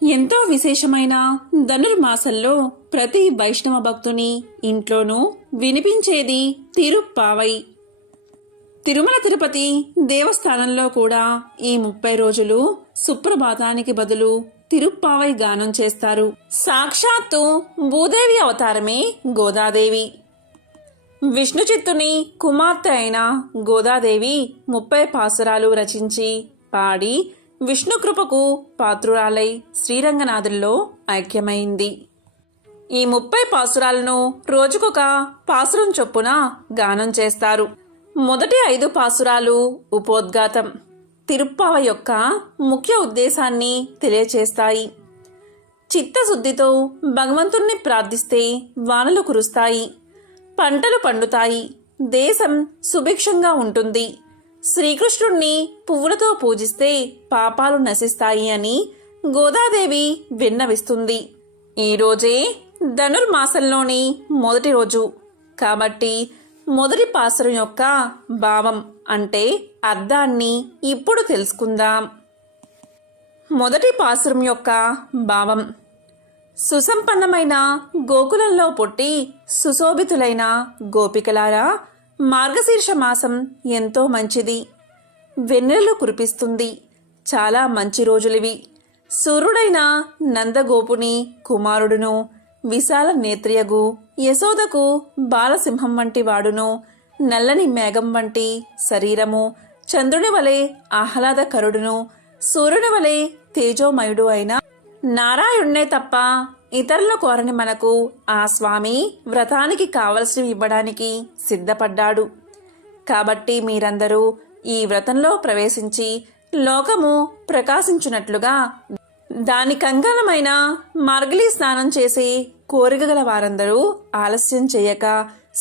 ఎంతో విశేషమైన ధనుర్మాసంలో ప్రతి వైష్ణవ భక్తుని ఇంట్లోనూ వినిపించేది తిరుప్పావై. తిరుమల తిరుపతి దేవస్థానంలో కూడా ఈ 30 రోజులు సుప్రభాతానికి బదులు తిరుప్పావై గానం చేస్తారు. సాక్షాత్తు భూదేవి అవతారమే గోదాదేవి. విష్ణు చిత్తుని కుమార్తె అయిన గోదాదేవి 30 పాసురాలు రచించి పాడి విష్ణు కృపకు పాత్రురాలై శ్రీరంగనాథుల్లో ఐక్యమైంది. ఈ 30 పాసురాలను రోజుకొక పాసురం చొప్పున గానం చేస్తారు. మొదటి 5 పాసురాలు ఉపోద్ఘాతం, తిరుప్పావై యొక్క ముఖ్య ఉద్దేశాన్ని తెలియచేస్తాయి. చిత్తశుద్ధితో భగవంతుణ్ణి ప్రార్థిస్తే వానలు కురుస్తాయి, పంటలు పండుతాయి, దేశం సుభిక్షంగా ఉంటుంది, శ్రీకృష్ణుణ్ణి పువ్వులతో పూజిస్తే పాపాలు నశిస్తాయి అని గోదాదేవి విన్నవిస్తుంది. ఈరోజే ధనుర్మాసంలోని మొదటి రోజు కాబట్టి మొదటి పాసురం యొక్క భావం అంటే అర్థాన్ని ఇప్పుడు తెలుసుకుందాం. మొదటి పాసురం యొక్క భావం: సుసంపన్నమైన గోకులంలో పుట్టి సుశోభితులైన గోపికలారా, మార్గశీర్ష మాసం ఎంతో మంచిది. వెన్నెలలు కురిపిస్తుంది. చాలా మంచి రోజులివి. సూర్యుడైన నందగోపుని కుమారుడును, విశాల నేత్రియగు యశోదకు బాలసింహం వంటి వాడును, నల్లని మేఘం వంటి శరీరము, చంద్రుని వలె ఆహ్లాదకరుడును, సూర్యుని వలె తేజోమయుడు అయిన నారాయణుణ్ణే తప్ప ఇతరులు కోరని మనకు ఆ స్వామి వ్రతానికి కావలసినవి ఇవ్వడానికి సిద్ధపడ్డాడు. కాబట్టి మీరందరూ ఈ వ్రతంలో ప్రవేశించి లోకము ప్రకాశించున్నట్లుగా దాని కంకణమైన మార్గళీ స్నానం చేసి కోరికగల వారందరూ ఆలస్యం చేయక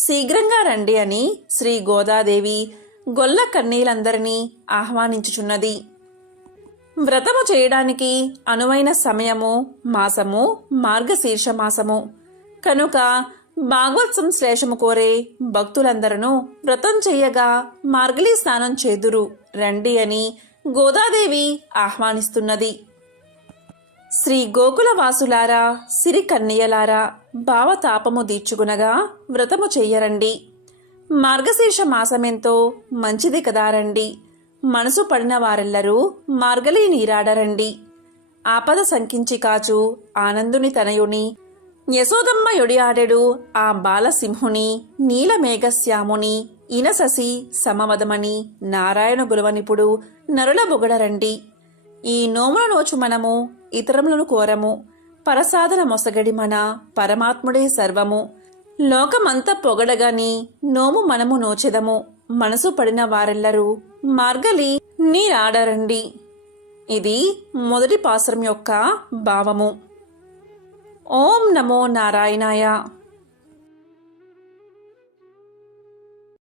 శీఘ్రంగా రండి అని శ్రీ గోదాదేవి గొల్ల కన్నీలందరినీ ఆహ్వానించుచున్నది. వ్రతము చేయడానికి అనువైన సమయము మాసము మార్గశీర్ష మాసము కనుక భాగవత్ సంశ్లేషము కోరే భక్తులందరూ వ్రతం చెయ్యగా మార్గళీ స్నానం చేదురు రండి అని గోదాదేవి ఆహ్వానిస్తున్నది. శ్రీ గోకుల వాసులారా, సిరి కన్యలారా, భావతాపము దీర్చుకునగా వ్రతము చెయ్యరండి. మార్గశీర్ష మాసమెంతో మంచిది కదా రండి. మనసు పడిన వారెల్లరూ మార్గళీ నీరాడరండి. ఆపద సంకించి కాచు ఆనందుని తనయుని యశోదమ్మ యొడియాడెడు ఆ బాలసింహుని నీలమేఘశ్యాముని ఇనససి సమవదమని నారాయణ గులవనిపుడు నరుల బొగడరండి. ఈ నోముల నోచు మనము ఇతరములను కోరము. పరసాధన మొసగడి మన పరమాత్ముడే సర్వము. లోకమంతా పొగడగాని నోము మనము నోచెదము. మనసు పడిన వారెల్లరూ మార్గళీ నీరాడరండి. ఇది మొదటి పాసురం యొక్క భావము. ఓం నమో నారాయణాయ.